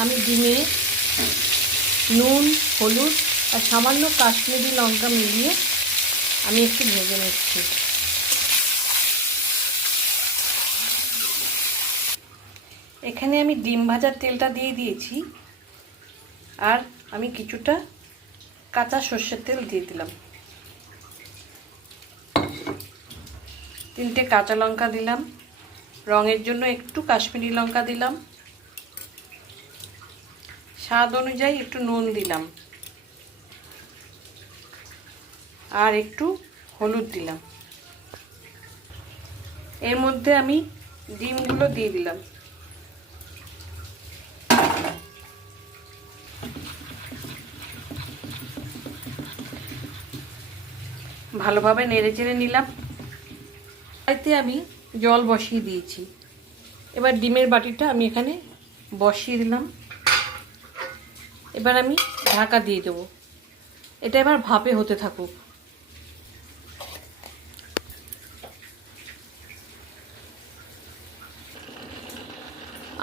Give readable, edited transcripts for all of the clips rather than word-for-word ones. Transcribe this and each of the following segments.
আমি ডিমে নুন, হলুদ আর সামান্য কাশ্মীরি লঙ্কা মিলিয়ে আমি একটু ভেজে নিচ্ছি। এখানে আমি ডিম ভাজার তেলটা দিয়ে দিয়েছি, আর আমি কিছুটা কাঁচা সর্ষের তেল দিয়ে দিলাম। 3টে কাঁচা লঙ্কা দিলাম, রঙের জন্য একটু কাশ্মীরি লঙ্কা দিলাম, স্বাদ অনুযায়ী একটু নুন দিলাম, আর একটু হলুদ দিলাম। এর মধ্যে আমি ডিমগুলো দিয়ে দিলাম। ভালোভাবে নেড়েচেড়ে নিলাম। এতে আমি জল বসিয়ে দিয়েছি। এবার ডিমের বাটিটা আমি এখানে বসিয়ে দিলাম। এবার আমি ঢাকা দিয়ে দেবো। এটা এবার ভাপে হতে থাকুক।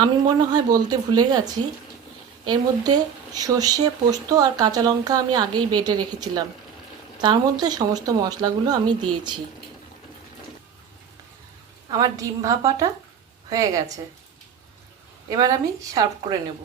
আমি মনে হয় বলতে ভুলে গেছি, এর মধ্যে সর্ষে, পোস্ত আর কাঁচা লঙ্কা আমি আগেই বেটে রেখেছিলাম, তার মধ্যে সমস্ত মশলাগুলো আমি দিয়েছি। আমার ডিম ভাপাটা হয়ে গেছে। এবার আমি সার্ভ করে নেব।